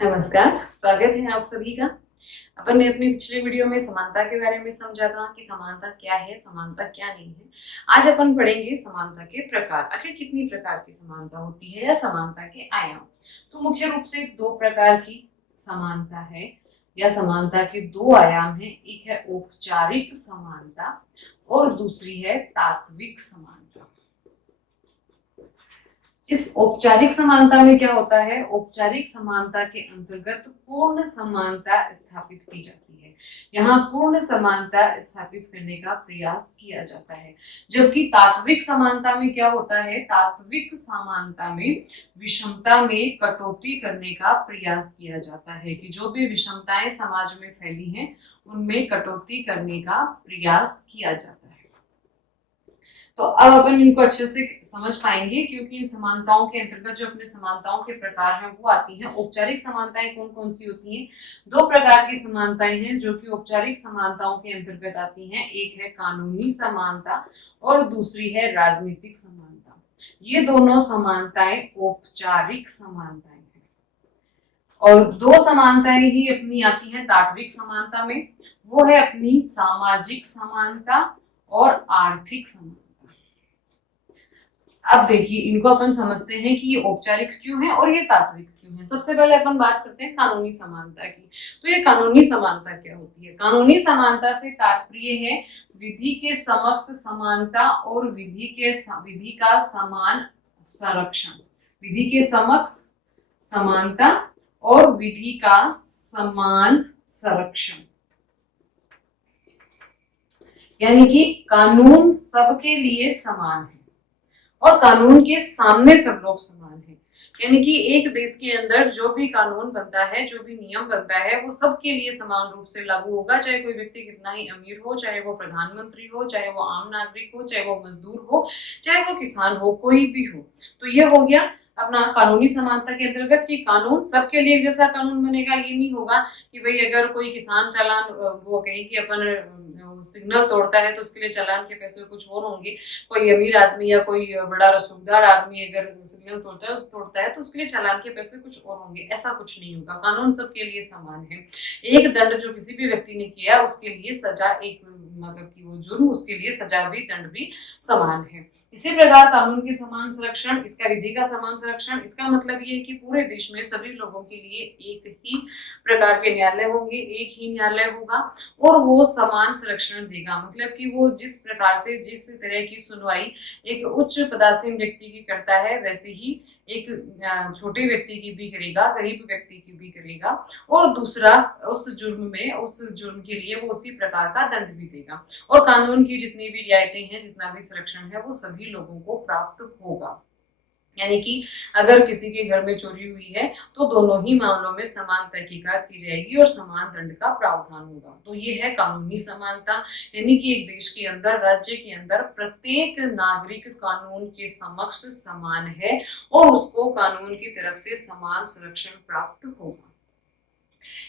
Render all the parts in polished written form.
नमस्कार, स्वागत है आप सभी का। अपन ने अपनी पिछले वीडियो में समानता के बारे में समझा था कि समानता क्या है, समानता क्या नहीं है। आज अपन पढ़ेंगे समानता के प्रकार। आखिर कितनी प्रकार की समानता होती है या समानता के आयाम। तो मुख्य रूप से दो प्रकार की समानता है या समानता के दो आयाम है। एक है औपचारिक समानता और दूसरी है तात्विक समानता। इस औपचारिक समानता में क्या होता है? औपचारिक समानता के अंतर्गत पूर्ण समानता स्थापित की जाती है। यहाँ पूर्ण समानता स्थापित करने का प्रयास किया जाता है। जबकि तात्विक समानता में क्या होता है? तात्विक समानता में विषमता में कटौती करने का प्रयास किया जाता है कि जो भी विषमताएं समाज में फैली हैं उनमें कटौती करने का प्रयास किया जाता है। तो अब अपन इनको अच्छे से समझ पाएंगे क्योंकि इन समानताओं के अंतर्गत जो अपने समानताओं के प्रकार हैं वो आती हैं। औपचारिक समानताएं कौन कौन सी होती हैं? दो प्रकार की समानताएं हैं जो कि औपचारिक समानताओं के अंतर्गत आती हैं। एक है कानूनी समानता और दूसरी है राजनीतिक समानता। ये दोनों समानताएं औपचारिक समानताएं हैं। और दो समानताएं ही अपनी आती हैं तात्विक समानता में। वो है अपनी सामाजिक समानता और आर्थिक समानता। अब देखिए इनको अपन समझते हैं कि ये औपचारिक क्यों है और ये तात्विक क्यों है। सबसे पहले अपन बात करते हैं कानूनी समानता की। तो ये कानूनी समानता क्या होती है? कानूनी समानता से तात्पर्य है विधि के समक्ष समानता और विधि का समान संरक्षण। विधि के समक्ष समानता और विधि का समान संरक्षण, यानी कि कानून सबके लिए समान है और कानून के सामने सब लोग समान हैं। यानी कि एक देश के अंदर जो भी कानून बनता है, जो भी नियम बनता है, वो सबके लिए समान रूप से लागू होगा। चाहे कोई व्यक्ति कितना ही अमीर हो, चाहे वो प्रधानमंत्री हो, चाहे वो आम नागरिक हो, चाहे वो मजदूर हो, चाहे वो किसान हो, कोई भी हो। तो ये हो गया अपना कानूनी समानता के अंतर्गत कि कानून सबके लिए जैसा कानून बनेगा। ये नहीं होगा कि भाई अगर कोई किसान चालान वो कहे कि अपन सिग्नल तोड़ता है तो उसके लिए चालान के पैसे कुछ और होंगे। कोई अमीर आदमी या कोई बड़ा रसूखदार आदमी अगर सिग्नल तोड़ता है तो उसके लिए चालान के पैसे कुछ और होंगे। ऐसा कुछ नहीं होगा। कानून सबके लिए समान है। एक दंड जो किसी भी व्यक्ति ने किया उसके लिए सजा एक मतलब कि वो जुर्म, उसके लिए सजा भी दंड भी समान है। इसी प्रकार कानून के समान संरक्षण, इसका विधि का समान संरक्षण, इसका मतलब ये है कि पूरे देश में सभी लोगों के लिए एक ही प्रकार के न्यायालय होंगे, एक ही न्यायालय होगा और वो समान संरक्षण देगा। मतलब कि वो जिस प्रकार से जिस तरह की सुनवाई एक उच्च पदासीन व्यक्ति की करता है वैसे ही एक छोटे व्यक्ति की भी करेगा, गरीब व्यक्ति की भी करेगा। और दूसरा उस जुर्म के लिए वो उसी प्रकार का दंड भी देगा। और कानून की जितनी भी रियायतें हैं, जितना भी संरक्षण है, वो सभी लोगों को प्राप्त होगा। यानी कि अगर किसी के घर में चोरी हुई है तो दोनों ही मामलों में समान तहकीकात की जाएगी और समान दंड का प्रावधान होगा। तो ये है कानूनी समानता। यानी कि एक देश के अंदर, राज्य के अंदर प्रत्येक नागरिक कानून के समक्ष समान है और उसको कानून की तरफ से समान संरक्षण प्राप्त होगा।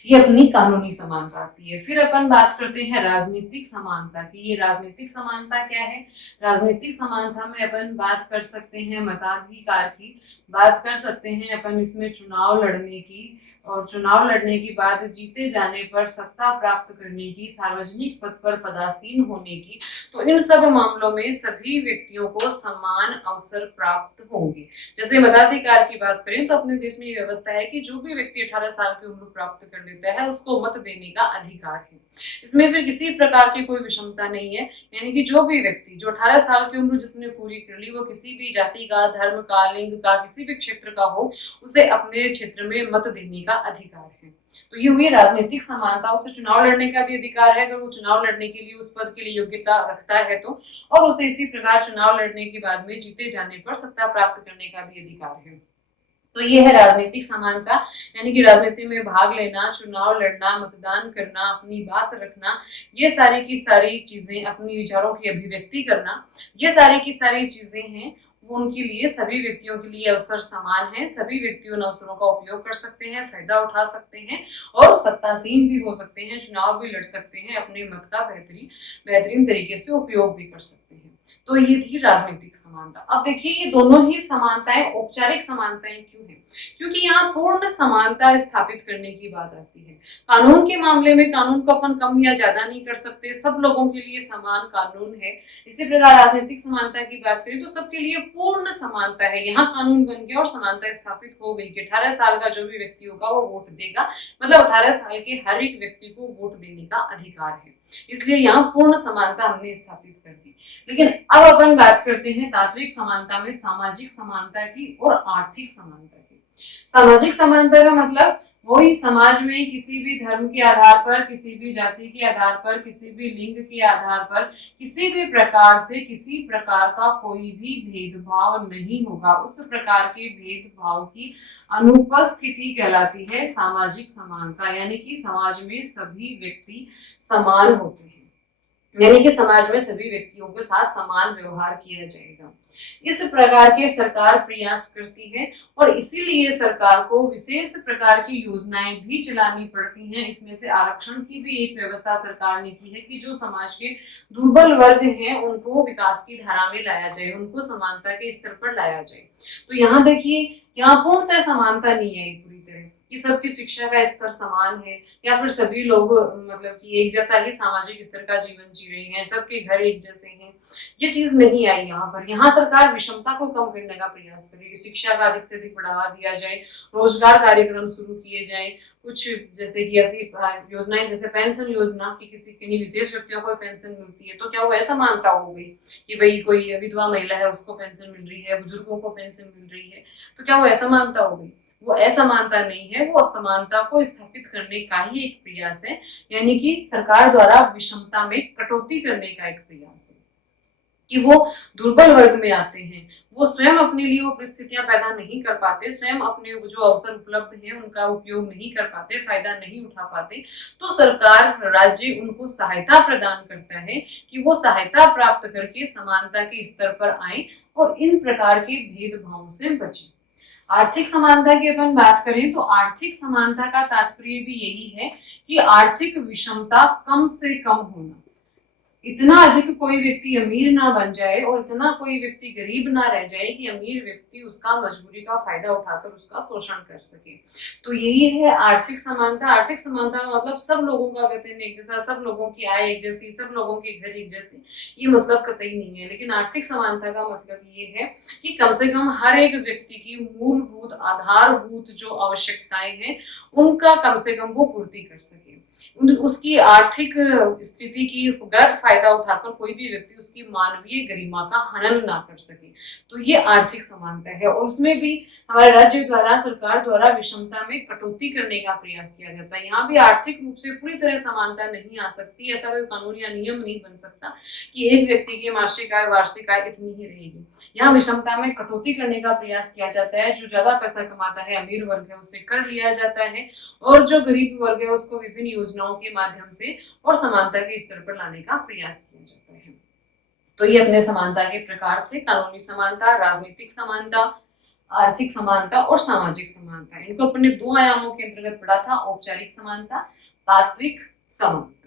ये अपनी कानूनी समानता आती है। फिर अपन बात करते हैं राजनीतिक समानता की। ये राजनीतिक समानता क्या है? राजनीतिक समानता में अपन बात कर सकते हैं मताधिकार की, बात कर सकते हैं अपन इसमें चुनाव लड़ने की, और चुनाव लड़ने के बाद जीते जाने पर सत्ता प्राप्त करने की, सार्वजनिक पद पर पदासीन होने की। तो इन सब मामलों में सभी व्यक्तियों को समान अवसर प्राप्त होंगे। जैसे मताधिकार की बात करें तो अपने देश में ये व्यवस्था है कि जो भी व्यक्ति 18 साल की उम्र प्राप्त कर लेता है उसको मत देने का अधिकार है। इसमें फिर किसी प्रकार की कोई विषमता नहीं है। यानी कि जो भी व्यक्ति जो 18 साल की उम्र जिसने पूरी कर ली, वो किसी भी जाति का, धर्म का, लिंग का, किसी भी क्षेत्र का हो, उसे अपने क्षेत्र में मत देने का अधिकार है। तो ये हुई राजनीतिक समानता। उसे चुनाव लड़ने का भी अधिकार है अगर वो चुनाव लड़ने के लिए उस पद के लिए योग्यता रखता है तो, और उसे इसी प्रकार चुनाव लड़ने के बाद में जीते जाने पर सत्ता प्राप्त करने का भी अधिकार है। तो ये है राजनीतिक समानता। यानी कि राजनीति में भाग लेना, चुनाव लड़ना, मतदान करना, अपनी बात रखना, ये सारी की सारी चीजें, अपनी विचारों की अभिव्यक्ति करना, ये सारी की सारी चीजें हैं वो उनके लिए, सभी व्यक्तियों के लिए अवसर समान है। सभी व्यक्ति उन अवसरों का उपयोग कर सकते हैं, फायदा उठा सकते हैं और सत्तासीन भी हो सकते हैं, चुनाव भी लड़ सकते हैं, अपने मत का बेहतरीन तरीके से उपयोग भी कर सकते हैं। तो ये थी राजनीतिक समानता। अब देखिए ये दोनों ही समानताएं औपचारिक समानताएं क्यों हैं? क्योंकि यहाँ पूर्ण समानता स्थापित करने की बात आती है। कानून के मामले में कानून को अपन कम या ज्यादा नहीं कर सकते, सब लोगों के लिए समान कानून है। इसी प्रकार राजनीतिक समानता की बात करें तो सबके लिए पूर्ण समानता है। यहाँ कानून बन गया और समानता स्थापित हो गई कि 18 साल का जो भी व्यक्ति होगा वो वोट देगा, मतलब 18 साल के हर एक व्यक्ति को वोट देने का अधिकार है। इसलिए यहाँ पूर्ण समानता हमने स्थापित कर दी। लेकिन अब अपन बात करते हैं तात्विक समानता में सामाजिक समानता की और आर्थिक समानता की। सामाजिक समानता का मतलब वही समाज में किसी भी धर्म के आधार पर, किसी भी जाति के आधार पर, किसी भी लिंग के आधार पर, किसी भी प्रकार से किसी प्रकार का कोई भी भेदभाव नहीं होगा। उस प्रकार के भेदभाव की अनुपस्थिति कहलाती है सामाजिक समानता। यानी कि समाज में सभी व्यक्ति समान होते हैं, यानी कि समाज में सभी व्यक्तियों के साथ समान व्यवहार किया जाएगा। इस प्रकार के सरकार प्रयास करती है और इसीलिए सरकार को विशेष प्रकार की योजनाएं भी चलानी पड़ती हैं। इसमें से आरक्षण की भी एक व्यवस्था सरकार ने की है कि जो समाज के दुर्बल वर्ग हैं उनको विकास की धारा में लाया जाए, उनको समानता के स्तर पर लाया जाए। तो यहाँ देखिए, यहाँ पूर्णतः समानता नहीं है पूरी तरह कि सबकी शिक्षा का स्तर समान है या फिर सभी लोग मतलब कि एक जैसा ही सामाजिक स्तर का जीवन जी रहे हैं, सबके घर एक जैसे हैं। ये चीज नहीं आई यहाँ पर। यहाँ सरकार विषमता को कम करने का प्रयास करेगी, शिक्षा का अधिक से अधिक बढ़ावा दिया जाए, रोजगार कार्यक्रम शुरू किए जाए, कुछ जैसे कि ऐसी योजनाएं जैसे पेंशन योजना की किसी किन्हीं विशेष व्यक्तियों को पेंशन मिलती है तो क्या वो ऐसा मानता हो गई कि भाई कोई विधवा महिला है उसको पेंशन मिल रही है, बुजुर्गों को पेंशन मिल रही है, तो क्या वो ऐसा मानता हो गई? वो असमानता नहीं है, वो असमानता को स्थापित करने का ही एक प्रयास है। यानी कि सरकार द्वारा विषमता में कटौती करने का एक प्रयास है कि वो दुर्बल वर्ग में आते हैं, वो स्वयं अपने लिए वो परिस्थितियां पैदा नहीं कर पाते, स्वयं अपने जो अवसर उपलब्ध हैं उनका उपयोग नहीं कर पाते, फायदा नहीं उठा पाते, तो सरकार राज्य उनको सहायता प्रदान करता है कि वो सहायता प्राप्त करके समानता के स्तर पर आए और इन प्रकार के भेदभाव से बचे। आर्थिक समानता की अपन बात करें तो आर्थिक समानता का तात्पर्य भी यही है कि आर्थिक विषमता कम से कम होना। इतना अधिक कोई व्यक्ति अमीर ना बन जाए और इतना कोई व्यक्ति गरीब ना रह जाए कि अमीर व्यक्ति उसका मजबूरी का फायदा उठाकर उसका शोषण कर सके। तो यही है आर्थिक समानता। आर्थिक समानता का मतलब सब लोगों का वेतन एक जैसा, सब लोगों की आय एक जैसी, सब लोगों के घर एक जैसे, ये मतलब कतई नहीं है। लेकिन आर्थिक समानता का मतलब ये है कि कम से कम हर एक व्यक्ति की मूलभूत आधारभूत जो आवश्यकताएं हैं उनका कम से कम वो पूर्ति कर सके, उसकी आर्थिक स्थिति की गलत फायदा उठाकर कोई भी व्यक्ति उसकी मानवीय गरिमा का हनन ना कर सके। तो ये आर्थिक समानता है और उसमें भी हमारे राज्य द्वारा, सरकार द्वारा विषमता में कटौती करने का प्रयास किया जाता है। यहाँ भी आर्थिक रूप से पूरी तरह समानता नहीं आ सकती, ऐसा कोई कानून या नियम नहीं बन सकता कि एक व्यक्ति की मासिक आय वार्षिक आय इतनी ही रहेगी। यहाँ विषमता में कटौती करने का प्रयास किया जाता है। जो ज्यादा पैसा कमाता है, अमीर वर्ग है, उससे कर लिया जाता है और जो गरीब वर्ग है उसको विभिन्न योजनाओं के माध्यम से और समानता के स्तर पर लाने का प्रयास किया जाता है। तो ये अपने समानता के प्रकार थे, कानूनी समानता, राजनीतिक समानता, आर्थिक समानता और सामाजिक समानता। इनको अपने दो आयामों के अंतर्गत पढ़ा था, औपचारिक समानता, तात्विक समानता।